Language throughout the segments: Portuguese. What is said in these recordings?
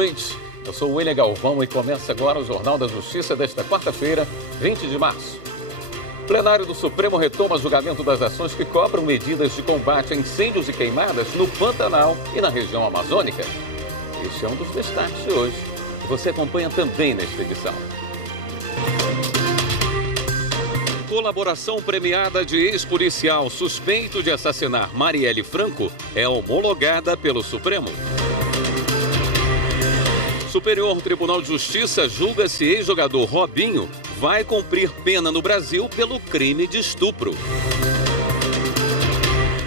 noite. Eu sou o William Galvão e começa agora o Jornal da Justiça desta quarta-feira, 20 de março. O plenário do Supremo retoma julgamento das ações que cobram medidas de combate a incêndios e queimadas no Pantanal e na região amazônica. Este é um dos destaques de hoje, que você acompanha também nesta edição. Colaboração premiada de ex-policial suspeito de assassinar Marielle Franco é homologada pelo Supremo. Superior Tribunal de Justiça julga se ex-jogador Robinho vai cumprir pena no Brasil pelo crime de estupro.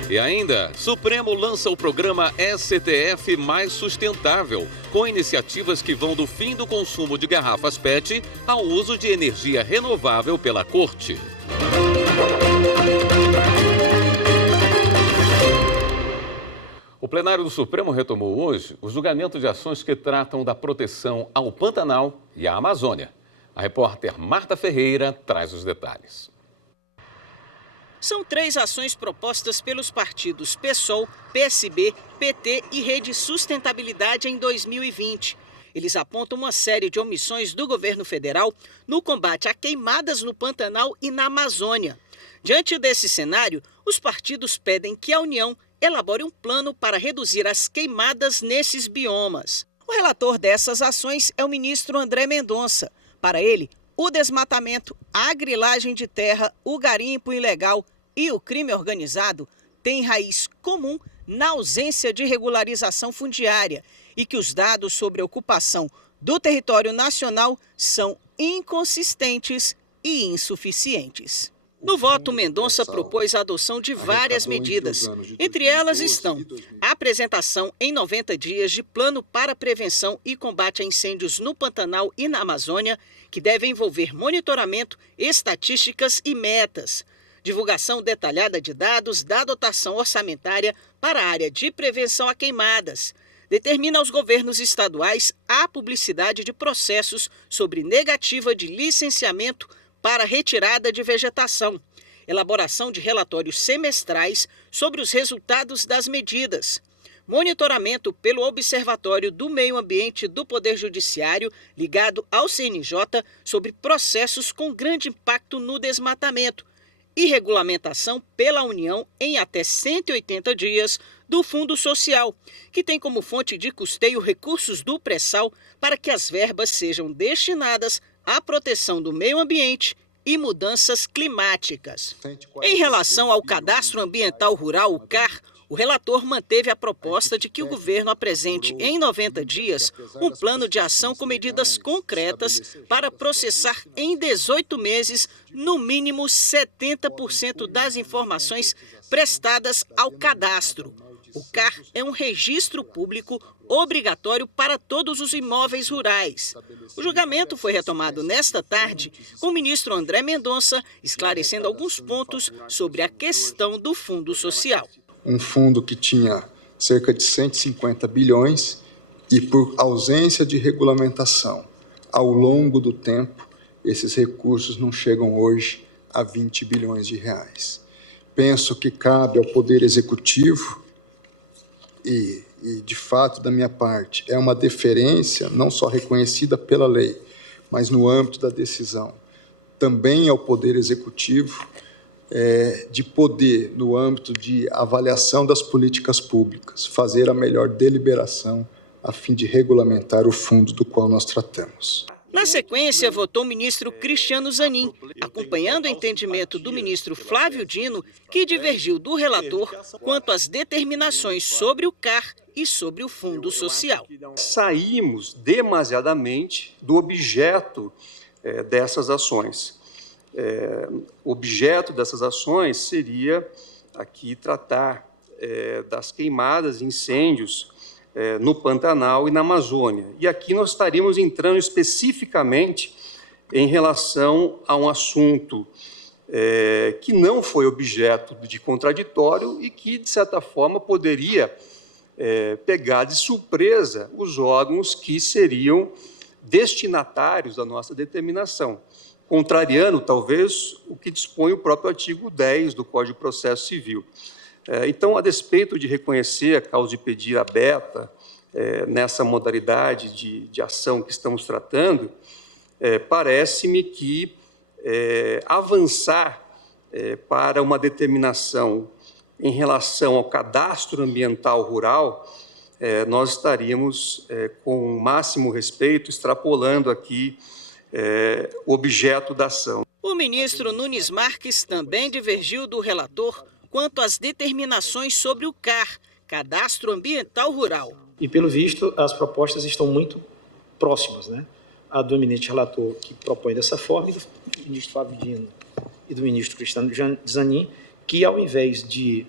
E ainda, Supremo lança o programa STF Mais Sustentável, com iniciativas que vão do fim do consumo de garrafas PET ao uso de energia renovável pela Corte. O plenário do Supremo retomou hoje o julgamento de ações que tratam da proteção ao Pantanal e à Amazônia. A repórter Marta Ferreira traz os detalhes. São 3 ações propostas pelos partidos PSOL, PSB, PT e Rede Sustentabilidade em 2020. Eles apontam uma série de omissões do governo federal no combate a queimadas no Pantanal e na Amazônia. Diante desse cenário, os partidos pedem que a União elabore um plano para reduzir as queimadas nesses biomas. O relator dessas ações é o ministro André Mendonça. Para ele, o desmatamento, a grilagem de terra, o garimpo ilegal e o crime organizado têm raiz comum na ausência de regularização fundiária e que os dados sobre a ocupação do território nacional são inconsistentes e insuficientes. No voto, Mendonça propôs a adoção de várias medidas. Entre elas estão a apresentação em 90 dias de plano para prevenção e combate a incêndios no Pantanal e na Amazônia, que deve envolver monitoramento, estatísticas e metas. Divulgação detalhada de dados da dotação orçamentária para a área de prevenção a queimadas. Determina aos governos estaduais a publicidade de processos sobre negativa de licenciamento para retirada de vegetação, elaboração de relatórios semestrais sobre os resultados das medidas, monitoramento pelo Observatório do Meio Ambiente do Poder Judiciário ligado ao CNJ sobre processos com grande impacto no desmatamento e regulamentação pela União em até 180 dias do Fundo Social, que tem como fonte de custeio recursos do pré-sal para que as verbas sejam destinadas à proteção do meio ambiente e mudanças climáticas. Em relação ao Cadastro Ambiental Rural, o CAR, o relator manteve a proposta de que o governo apresente em 90 dias um plano de ação com medidas concretas para processar em 18 meses, no mínimo 70% das informações prestadas ao cadastro. O CAR é um registro público obrigatório para todos os imóveis rurais. O julgamento foi retomado nesta tarde com o ministro André Mendonça, esclarecendo alguns pontos sobre a questão do Fundo Social. Um fundo que tinha cerca de 150 bilhões e, por ausência de regulamentação, ao longo do tempo, esses recursos não chegam hoje a 20 bilhões de reais. Penso que cabe ao Poder Executivo e, de fato, da minha parte, é uma deferência não só reconhecida pela lei, mas no âmbito da decisão, também ao Poder Executivo, de poder, no âmbito de avaliação das políticas públicas, fazer a melhor deliberação a fim de regulamentar o fundo do qual nós tratamos. Na sequência, votou o ministro Cristiano Zanin, acompanhando o entendimento do ministro Flávio Dino, que divergiu do relator quanto às determinações sobre o CAR e sobre o Fundo Social. Saímos demasiadamente do objeto dessas ações. O objeto dessas ações seria aqui tratar das queimadas e incêndios no Pantanal e na Amazônia. E aqui nós estaríamos entrando especificamente em relação a um assunto que não foi objeto de contraditório e que, de certa forma, poderia pegar de surpresa os órgãos que seriam destinatários da nossa determinação, contrariando, talvez, o que dispõe o próprio artigo 10 do Código de Processo Civil. Então, a despeito de reconhecer a causa de pedir aberta nessa modalidade de ação que estamos tratando, parece-me que avançar para uma determinação em relação ao cadastro ambiental rural, nós estaríamos, com o máximo respeito, extrapolando aqui o objeto da ação. O ministro Nunes Marques também divergiu do relator quanto às determinações sobre o CAR, Cadastro Ambiental Rural. E, pelo visto, as propostas estão muito próximas, né? A do eminente relator, que propõe dessa forma, e do ministro Flávio Dino e do ministro Cristiano Zanin, que, ao invés de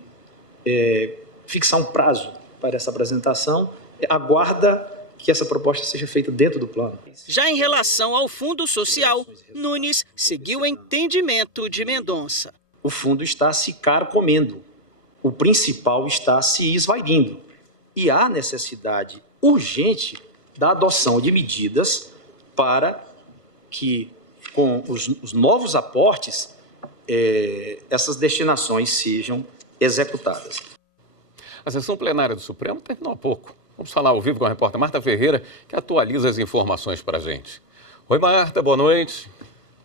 fixar um prazo para essa apresentação, aguarda que essa proposta seja feita dentro do plano. Já em relação ao Fundo Social, Nunes seguiu o entendimento de Mendonça. O fundo está se carcomendo, o principal está se esvaindo. E há necessidade urgente da adoção de medidas para que, com os novos aportes, essas destinações sejam executadas. A sessão plenária do Supremo terminou há pouco. Vamos falar ao vivo com a repórter Marta Ferreira, que atualiza as informações para a gente. Oi, Marta, boa noite.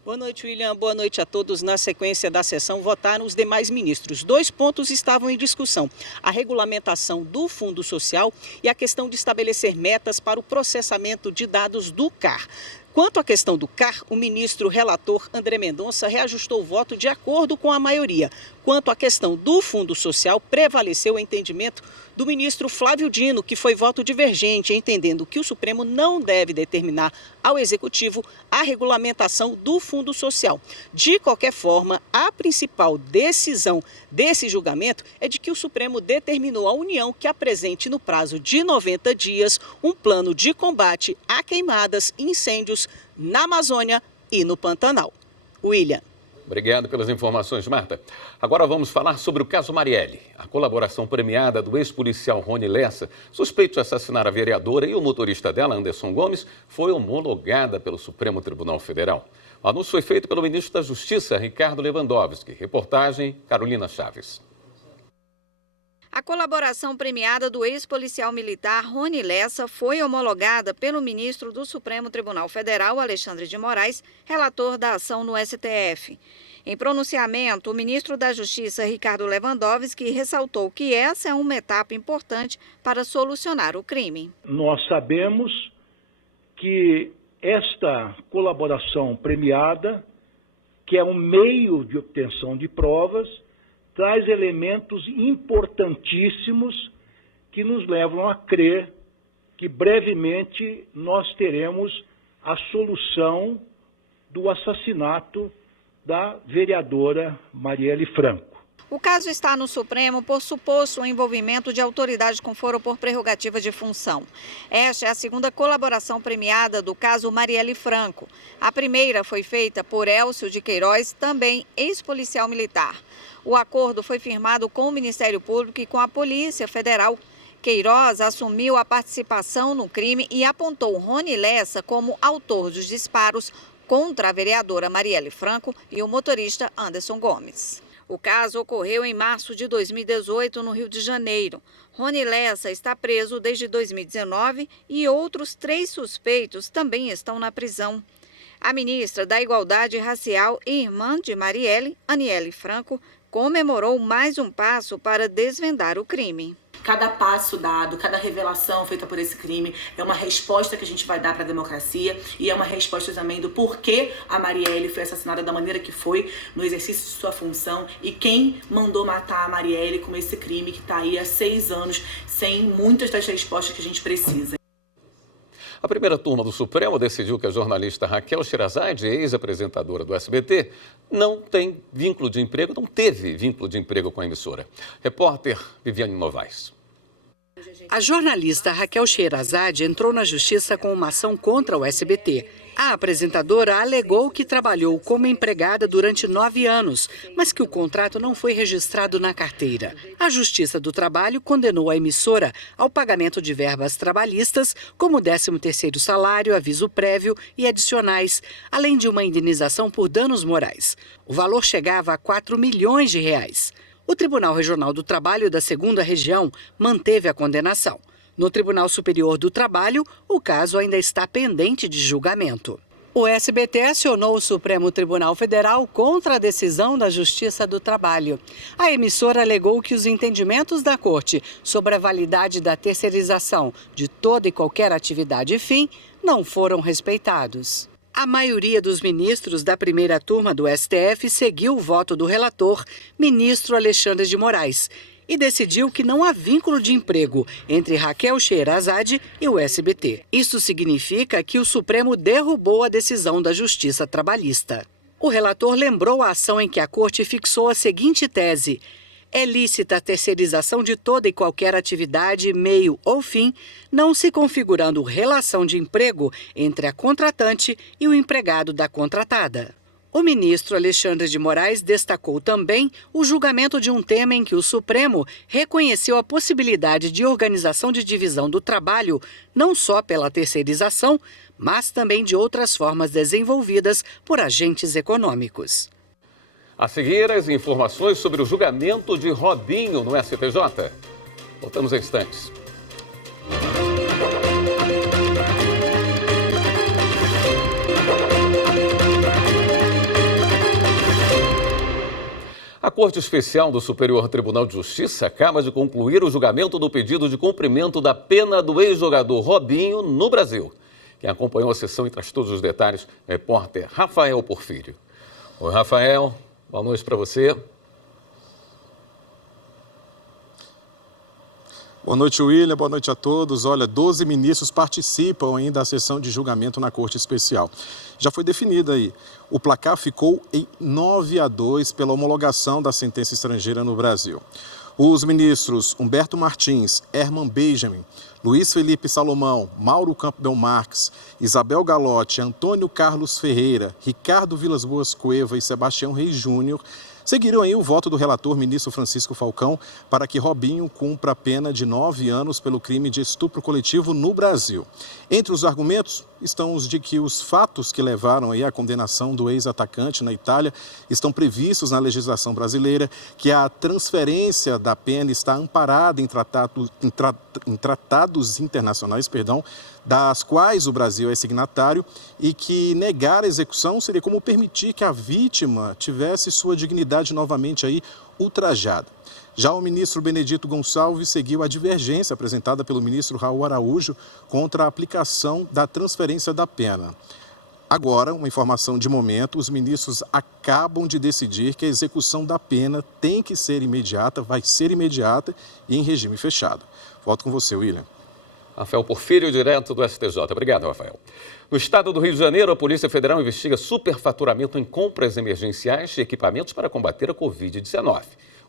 Boa noite, William. Boa noite a todos. Na sequência da sessão, votaram os demais ministros. 2 pontos estavam em discussão: a regulamentação do Fundo Social e a questão de estabelecer metas para o processamento de dados do CAR. Quanto à questão do CAR, o ministro relator André Mendonça reajustou o voto de acordo com a maioria. Quanto à questão do Fundo Social, prevaleceu o entendimento do ministro Flávio Dino, que foi voto divergente, entendendo que o Supremo não deve determinar ao Executivo a regulamentação do Fundo Social. De qualquer forma, a principal decisão desse julgamento é de que o Supremo determinou à União que apresente no prazo de 90 dias um plano de combate a queimadas e incêndios na Amazônia e no Pantanal. William. Obrigado pelas informações, Marta. Agora vamos falar sobre o caso Marielle. A colaboração premiada do ex-policial Rony Lessa, suspeito de assassinar a vereadora e o motorista dela, Anderson Gomes, foi homologada pelo Supremo Tribunal Federal. O anúncio foi feito pelo ministro da Justiça, Ricardo Lewandowski. Reportagem, Carolina Chaves. A colaboração premiada do ex-policial militar Rony Lessa foi homologada pelo ministro do Supremo Tribunal Federal, Alexandre de Moraes, relator da ação no STF. Em pronunciamento, o ministro da Justiça, Ricardo Lewandowski, ressaltou que essa é uma etapa importante para solucionar o crime. Nós sabemos que esta colaboração premiada, que é um meio de obtenção de provas, traz elementos importantíssimos que nos levam a crer que brevemente nós teremos a solução do assassinato da vereadora Marielle Franco. O caso está no Supremo por suposto envolvimento de autoridades com foro por prerrogativa de função. Esta é a segunda colaboração premiada do caso Marielle Franco. A primeira foi feita por Elcio de Queiroz, também ex-policial militar. O acordo foi firmado com o Ministério Público e com a Polícia Federal. Queiroz assumiu a participação no crime e apontou Rony Lessa como autor dos disparos contra a vereadora Marielle Franco e o motorista Anderson Gomes. O caso ocorreu em março de 2018, no Rio de Janeiro. Rony Lessa está preso desde 2019 e outros 3 suspeitos também estão na prisão. A ministra da Igualdade Racial e irmã de Marielle, Aniele Franco, comemorou mais um passo para desvendar o crime. Cada passo dado, cada revelação feita por esse crime é uma resposta que a gente vai dar para a democracia e é uma resposta também do porquê a Marielle foi assassinada da maneira que foi no exercício de sua função e quem mandou matar a Marielle com esse crime que está aí há 6 anos sem muitas das respostas que a gente precisa. A primeira turma do Supremo decidiu que a jornalista Raquel Sherazade, ex-apresentadora do SBT, não teve vínculo de emprego com a emissora. Repórter Viviane Novaes. A jornalista Raquel Sherazade entrou na justiça com uma ação contra o SBT. A apresentadora alegou que trabalhou como empregada durante 9 anos, mas que o contrato não foi registrado na carteira. A Justiça do Trabalho condenou a emissora ao pagamento de verbas trabalhistas, como o 13º salário, aviso prévio e adicionais, além de uma indenização por danos morais. O valor chegava a R$4 milhões. O Tribunal Regional do Trabalho da 2ª Região manteve a condenação. No Tribunal Superior do Trabalho, o caso ainda está pendente de julgamento. O SBT acionou o Supremo Tribunal Federal contra a decisão da Justiça do Trabalho. A emissora alegou que os entendimentos da Corte sobre a validade da terceirização de toda e qualquer atividade e fim não foram respeitados. A maioria dos ministros da primeira turma do STF seguiu o voto do relator, ministro Alexandre de Moraes, e decidiu que não há vínculo de emprego entre Raquel Sheherazade e o SBT. Isso significa que o Supremo derrubou a decisão da Justiça Trabalhista. O relator lembrou a ação em que a Corte fixou a seguinte tese: é lícita a terceirização de toda e qualquer atividade, meio ou fim, não se configurando relação de emprego entre a contratante e o empregado da contratada. O ministro Alexandre de Moraes destacou também o julgamento de um tema em que o Supremo reconheceu a possibilidade de organização de divisão do trabalho, não só pela terceirização, mas também de outras formas desenvolvidas por agentes econômicos. A seguir, as informações sobre o julgamento de Robinho no STJ. Voltamos em instantes. A Corte Especial do Superior Tribunal de Justiça acaba de concluir o julgamento do pedido de cumprimento da pena do ex-jogador Robinho no Brasil. Quem acompanhou a sessão e traz todos os detalhes é o repórter Rafael Porfírio. Oi, Rafael. Boa noite para você. Boa noite, William. Boa noite a todos. Olha, 12 ministros participam ainda da sessão de julgamento na Corte Especial. Já foi definida aí. O placar ficou em 9-2 pela homologação da sentença estrangeira no Brasil. Os ministros Humberto Martins, Herman Benjamin, Luiz Felipe Salomão, Mauro Campbell Marques, Isabel Galotti, Antônio Carlos Ferreira, Ricardo Vilas Boas Cueva e Sebastião Reis Júnior seguiram aí o voto do relator ministro Francisco Falcão para que Robinho cumpra a pena de 9 anos pelo crime de estupro coletivo no Brasil. Entre os argumentos estão os de que os fatos que levaram aí à condenação do ex-atacante na Itália estão previstos na legislação brasileira, que a transferência da pena está amparada em tratados internacionais, das quais o Brasil é signatário, e que negar a execução seria como permitir que a vítima tivesse sua dignidade novamente aí ultrajada. Já o ministro Benedito Gonçalves seguiu a divergência apresentada pelo ministro Raul Araújo contra a aplicação da transferência da pena. Agora, uma informação de momento, os ministros acabam de decidir que a execução da pena tem que ser imediata, vai ser imediata e em regime fechado. Volto com você, William. Rafael Porfírio, direto do STJ. Obrigado, Rafael. No estado do Rio de Janeiro, a Polícia Federal investiga superfaturamento em compras emergenciais de equipamentos para combater a Covid-19.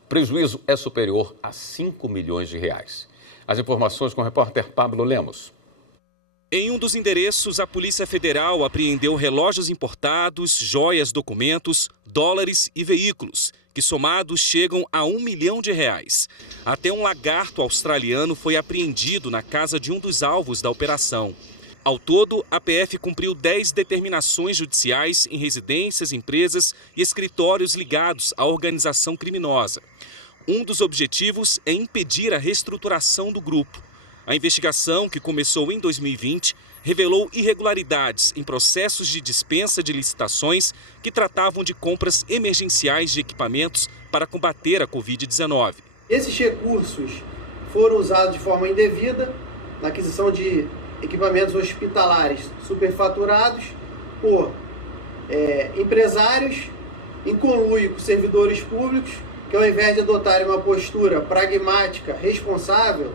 O prejuízo é superior a 5 milhões de reais. As informações com o repórter Pablo Lemos. Em um dos endereços, a Polícia Federal apreendeu relógios importados, joias, documentos, dólares e veículos, que somados chegam a 1 milhão de reais. Até um lagarto australiano foi apreendido na casa de um dos alvos da operação. Ao todo, a PF cumpriu 10 determinações judiciais em residências, empresas e escritórios ligados à organização criminosa. Um dos objetivos é impedir a reestruturação do grupo. A investigação, que começou em 2020, revelou irregularidades em processos de dispensa de licitações que tratavam de compras emergenciais de equipamentos para combater a Covid-19. Esses recursos foram usados de forma indevida na aquisição de equipamentos hospitalares superfaturados por empresários em conluio com servidores públicos que, ao invés de adotarem uma postura pragmática, responsável,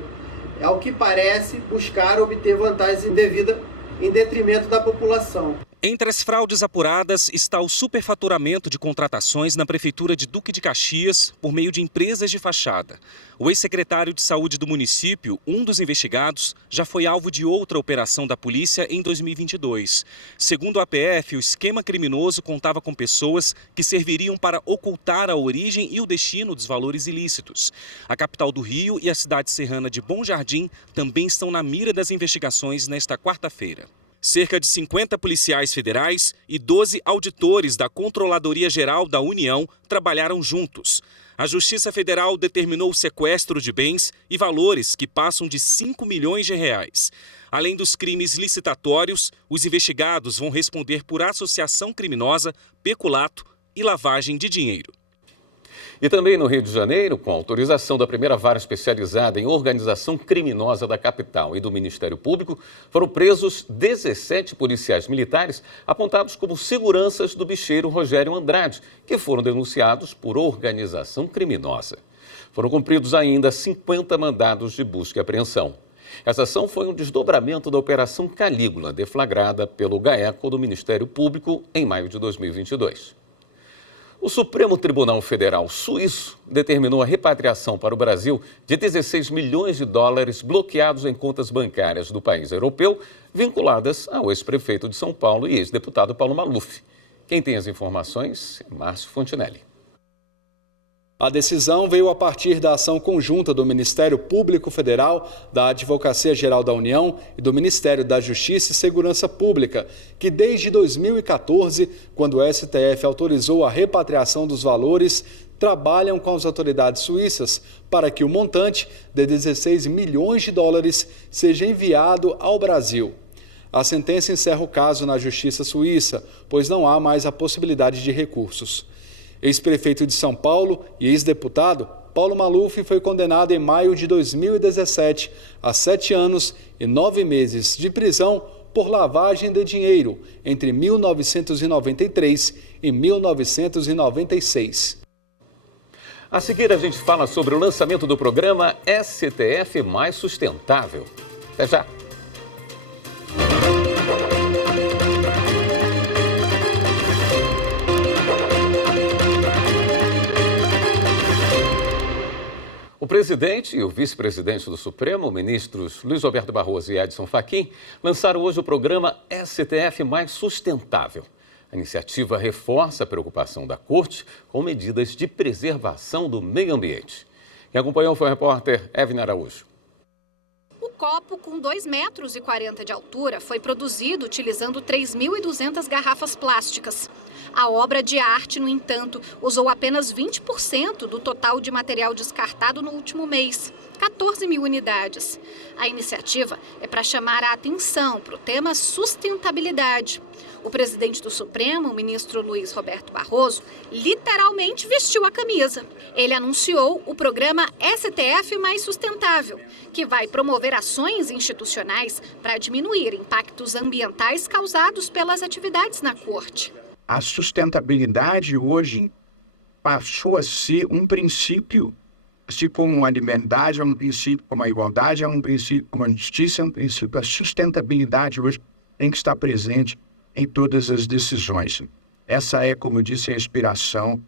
ao que parece, buscar obter vantagens indevidas em detrimento da população. Entre as fraudes apuradas está o superfaturamento de contratações na Prefeitura de Duque de Caxias por meio de empresas de fachada. O ex-secretário de Saúde do município, um dos investigados, já foi alvo de outra operação da polícia em 2022. Segundo a PF, o esquema criminoso contava com pessoas que serviriam para ocultar a origem e o destino dos valores ilícitos. A capital do Rio e a cidade serrana de Bom Jardim também estão na mira das investigações nesta quarta-feira. Cerca de 50 policiais federais e 12 auditores da Controladoria Geral da União trabalharam juntos. A Justiça Federal determinou o sequestro de bens e valores que passam de 5 milhões de reais. Além dos crimes licitatórios, os investigados vão responder por associação criminosa, peculato e lavagem de dinheiro. E também no Rio de Janeiro, com autorização da primeira vara especializada em organização criminosa da capital e do Ministério Público, foram presos 17 policiais militares apontados como seguranças do bicheiro Rogério Andrade, que foram denunciados por organização criminosa. Foram cumpridos ainda 50 mandados de busca e apreensão. Essa ação foi um desdobramento da Operação Calígula, deflagrada pelo GAECO do Ministério Público em maio de 2022. O Supremo Tribunal Federal suíço determinou a repatriação para o Brasil de 16 milhões de dólares bloqueados em contas bancárias do país europeu, vinculadas ao ex-prefeito de São Paulo e ex-deputado Paulo Maluf. Quem tem as informações é Márcio Fontinelli. A decisão veio a partir da ação conjunta do Ministério Público Federal, da Advocacia Geral da União e do Ministério da Justiça e Segurança Pública, que desde 2014, quando o STF autorizou a repatriação dos valores, trabalham com as autoridades suíças para que o montante de 16 milhões de dólares seja enviado ao Brasil. A sentença encerra o caso na Justiça Suíça, pois não há mais a possibilidade de recursos. Ex-prefeito de São Paulo e ex-deputado, Paulo Maluf foi condenado em maio de 2017 a 7 anos e 9 meses de prisão por lavagem de dinheiro entre 1993 e 1996. A seguir, a gente fala sobre o lançamento do programa STF Mais Sustentável. Até já! O presidente e o vice-presidente do Supremo, ministros Luiz Roberto Barroso e Edson Fachin, lançaram hoje o programa STF Mais Sustentável. A iniciativa reforça a preocupação da Corte com medidas de preservação do meio ambiente. Quem acompanhou foi o repórter Evne Araújo. O copo, com 2,40 metros de altura, foi produzido utilizando 3.200 garrafas plásticas. A obra de arte, no entanto, usou apenas 20% do total de material descartado no último mês, 14 mil unidades. A iniciativa é para chamar a atenção para o tema sustentabilidade. O presidente do Supremo, o ministro Luiz Roberto Barroso, literalmente vestiu a camisa. Ele anunciou o programa STF Mais Sustentável, que vai promover ações institucionais para diminuir impactos ambientais causados pelas atividades na Corte. A sustentabilidade hoje passou a ser um princípio, assim como a liberdade é um princípio, como a igualdade é um princípio, como a justiça é um princípio. A sustentabilidade hoje tem que estar presente em todas as decisões. Essa é, como eu disse, a inspiração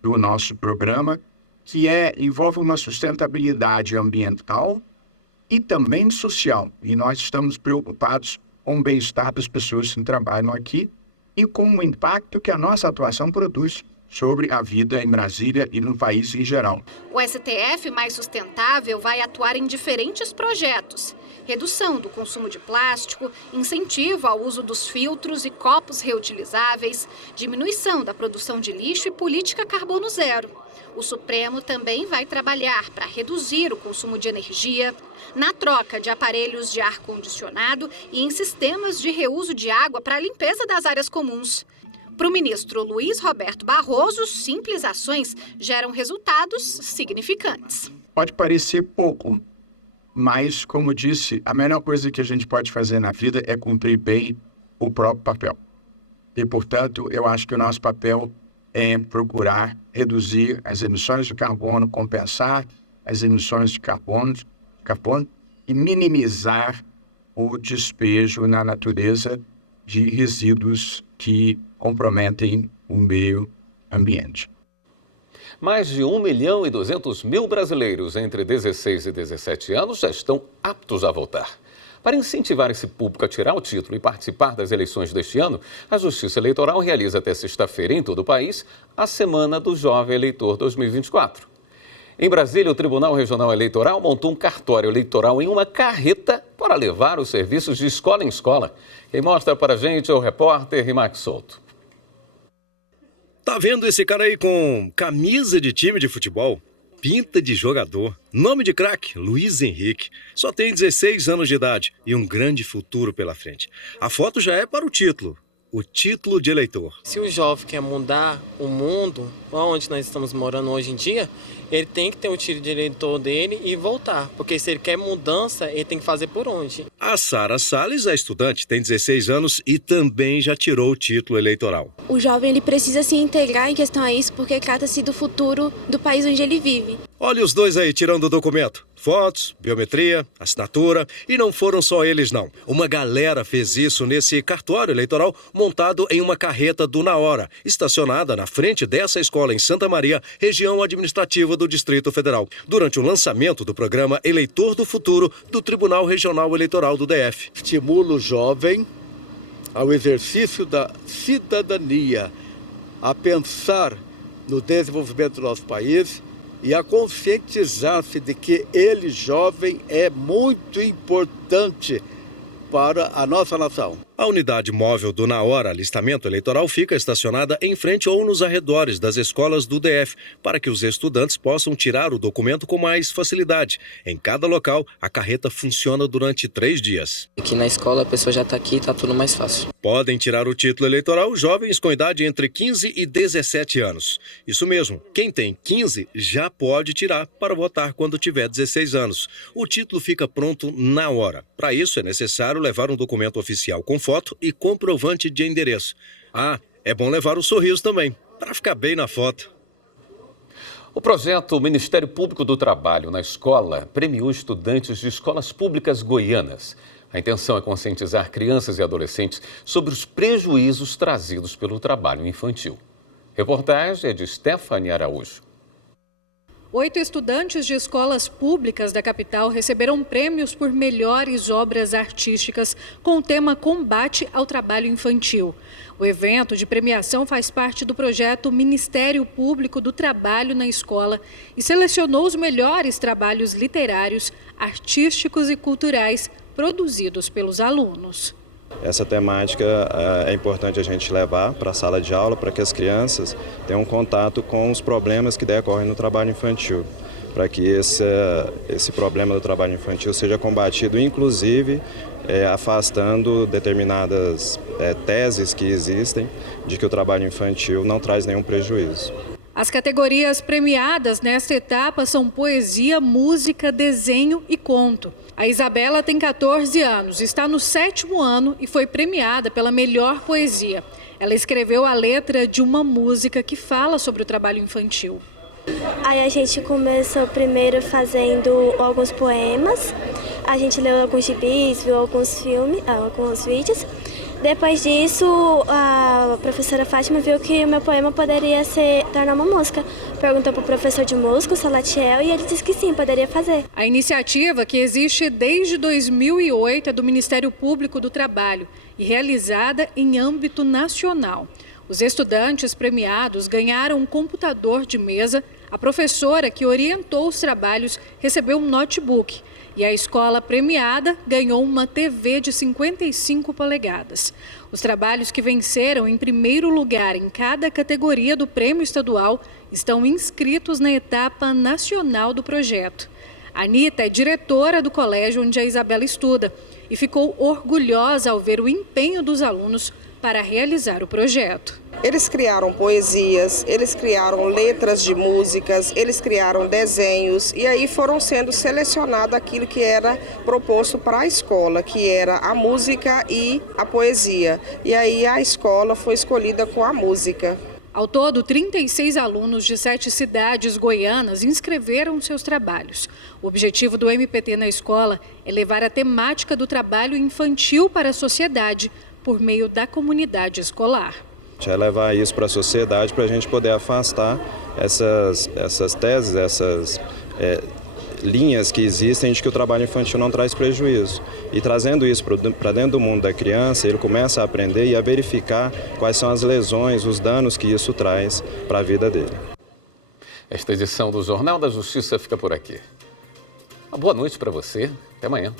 do nosso programa, que envolve uma sustentabilidade ambiental e também social. E nós estamos preocupados com o bem-estar das pessoas que trabalham aqui e com o impacto que a nossa atuação produz sobre a vida em Brasília e no país em geral. O STF Mais Sustentável vai atuar em diferentes projetos: redução do consumo de plástico, incentivo ao uso dos filtros e copos reutilizáveis, diminuição da produção de lixo e política carbono zero. O Supremo também vai trabalhar para reduzir o consumo de energia, na troca de aparelhos de ar-condicionado e em sistemas de reuso de água para a limpeza das áreas comuns. Para o ministro Luiz Roberto Barroso, simples ações geram resultados significantes. Pode parecer pouco, mas, como disse, a melhor coisa que a gente pode fazer na vida é cumprir bem o próprio papel. E, portanto, eu acho que o nosso papel é procurar reduzir as emissões de carbono, compensar as emissões de carbono e minimizar o despejo na natureza de resíduos que comprometem o meio ambiente. Mais de 1.200.000 brasileiros entre 16 e 17 anos já estão aptos a votar. Para incentivar esse público a tirar o título e participar das eleições deste ano, a Justiça Eleitoral realiza até sexta-feira em todo o país a Semana do Jovem Eleitor 2024. Em Brasília, o Tribunal Regional Eleitoral montou um cartório eleitoral em uma carreta para levar os serviços de escola em escola. Quem mostra para a gente é o repórter Rimac Souto. Tá vendo esse cara aí com camisa de time de futebol? Pinta de jogador. Nome de craque, Luiz Henrique. Só tem 16 anos de idade e um grande futuro pela frente. A foto já é para o título de eleitor. Se o jovem quer mudar o mundo, onde nós estamos morando hoje em dia, ele tem que ter o título de eleitor dele e voltar. Porque se ele quer mudança, ele tem que fazer por onde. A Sara Salles é estudante, tem 16 anos e também já tirou o título eleitoral. O jovem ele precisa se integrar em questão a isso porque trata-se do futuro do país onde ele vive. Olha os dois aí tirando o documento. Fotos, biometria, assinatura. E não foram só eles, não. Uma galera fez isso nesse cartório eleitoral montado em uma carreta do Na Hora, estacionada na frente dessa escola em Santa Maria, região administrativa do Distrito Federal, durante o lançamento do programa Eleitor do Futuro do Tribunal Regional Eleitoral do DF. Estimula o jovem ao exercício da cidadania, a pensar no desenvolvimento do nosso país e a conscientizar-se de que ele, jovem, é muito importante para a nossa nação. A unidade móvel do Na Hora Alistamento Eleitoral fica estacionada em frente ou nos arredores das escolas do DF, para que os estudantes possam tirar o documento com mais facilidade. Em cada local, a carreta funciona durante 3 dias. Aqui na escola a pessoa já está aqui e está tudo mais fácil. Podem tirar o título eleitoral jovens com idade entre 15 e 17 anos. Isso mesmo, quem tem 15 já pode tirar para votar quando tiver 16 anos. O título fica pronto na hora. Para isso é necessário levar um documento oficial com foto e comprovante de endereço. Ah, é bom levar o sorriso também, para ficar bem na foto. O projeto Ministério Público do Trabalho na Escola premiou estudantes de escolas públicas goianas. A intenção é conscientizar crianças e adolescentes sobre os prejuízos trazidos pelo trabalho infantil. Reportagem é de Stephanie Araújo. 8 estudantes de escolas públicas da capital receberam prêmios por melhores obras artísticas com o tema Combate ao Trabalho Infantil. O evento de premiação faz parte do projeto Ministério Público do Trabalho na Escola e selecionou os melhores trabalhos literários, artísticos e culturais produzidos pelos alunos. Essa temática é importante a gente levar para a sala de aula para que as crianças tenham contato com os problemas que decorrem no trabalho infantil, para que esse problema do trabalho infantil seja combatido, inclusive afastando determinadas teses que existem de que o trabalho infantil não traz nenhum prejuízo. As categorias premiadas nesta etapa são poesia, música, desenho e conto. A Isabela tem 14 anos, está no 7º ano e foi premiada pela melhor poesia. Ela escreveu a letra de uma música que fala sobre o trabalho infantil. Aí a gente começou primeiro fazendo alguns poemas, a gente leu alguns gibis, viu alguns filmes, alguns vídeos. Depois disso, a professora Fátima viu que o meu poema poderia tornar uma música. Perguntou para o professor de música, o Salatiel, e ele disse que sim, poderia fazer. A iniciativa, que existe desde 2008, é do Ministério Público do Trabalho e realizada em âmbito nacional. Os estudantes premiados ganharam um computador de mesa, a professora que orientou os trabalhos recebeu um notebook. E a escola premiada ganhou uma TV de 55 polegadas. Os trabalhos que venceram em primeiro lugar em cada categoria do prêmio estadual estão inscritos na etapa nacional do projeto. A Anitta é diretora do colégio onde a Isabela estuda e ficou orgulhosa ao ver o empenho dos alunos para realizar o projeto. Eles criaram poesias, eles criaram letras de músicas, eles criaram desenhos e aí foram sendo selecionado aquilo que era proposto para a escola, que era a música e a poesia. E aí a escola foi escolhida com a música. Ao todo, 36 alunos de 7 cidades goianas inscreveram seus trabalhos. O objetivo do MPT na escola é levar a temática do trabalho infantil para a sociedade por meio da comunidade escolar. É levar isso para a sociedade para a gente poder afastar essas teses, essas linhas que existem de que o trabalho infantil não traz prejuízo. E trazendo isso para dentro do mundo da criança, ele começa a aprender e a verificar quais são as lesões, os danos que isso traz para a vida dele. Esta edição do Jornal da Justiça fica por aqui. Uma boa noite para você. Até amanhã.